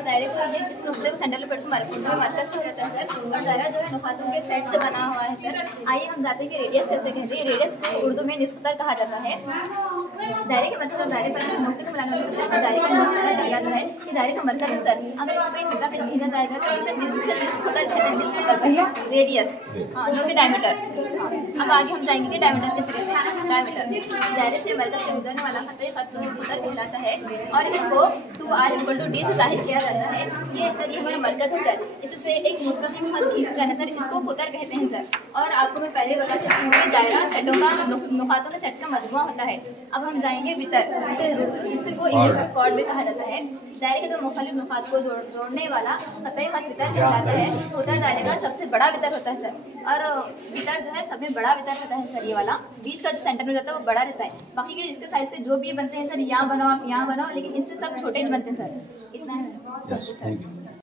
और दायरे को ये इस नुक्ते को सेंटर पे उर्दू में मरकज कहा जाता है सर। और दायरा जो है नुकातों के सेट से बना हुआ है सर। आइए हम जानते हैं कि रेडियस कैसे कहते हैं। रेडियस को उर्दू में निस्बत कहा जाता है। दायरे के मरकज और दायरे पर नुक्ते को मिलाने वाले दायरे का निस्बत कहा जाता है कि दायरे का मरकज है सर। अगर इसको एक नुक्ता पे खींचा जाएगा तो इसे निस्बत कहते हैं। निस्बत रेडियस जो कि डायमीटर। अब आगे हम जाएंगे कि डायमीटर कैसे कहते हैं। डायमीटर दायरे से मरकज से गुजरने वाला खत कहलाता है और इसको 2r = d से जाहिर किया जाता है। ये सर ये हमारा मरकज है सर। इससे एक मुस्तकिल खत खींचा जाना सर, इसको खुतर कहते हैं सर। और आपको मैं पहले बता सकती हूँ कि दायरा सेटों का नुकातों के सेट का मजमुआ होता है। अब हम जाएंगे वितर, जिसे को इंग्लिश में कॉर्ड भी कहा जाता है। दायरे के दो मुख्तलिफ नुकात को जोड़ने वाला खत वितर कहलाता है। उतर दायरे का सबसे बड़ा वितर होता है सर। और वितर जो है सब में बड़ा वितर होता है सर। ये वाला बीच का जो सेंटर में जाता है वो बड़ा रहता है। बाकी के इसके साइज से जो भी बनते हैं सर, यहाँ बनाओ आप यहाँ बनाओ, लेकिन इससे सब छोटे बनते हैं सर। इतना है सर।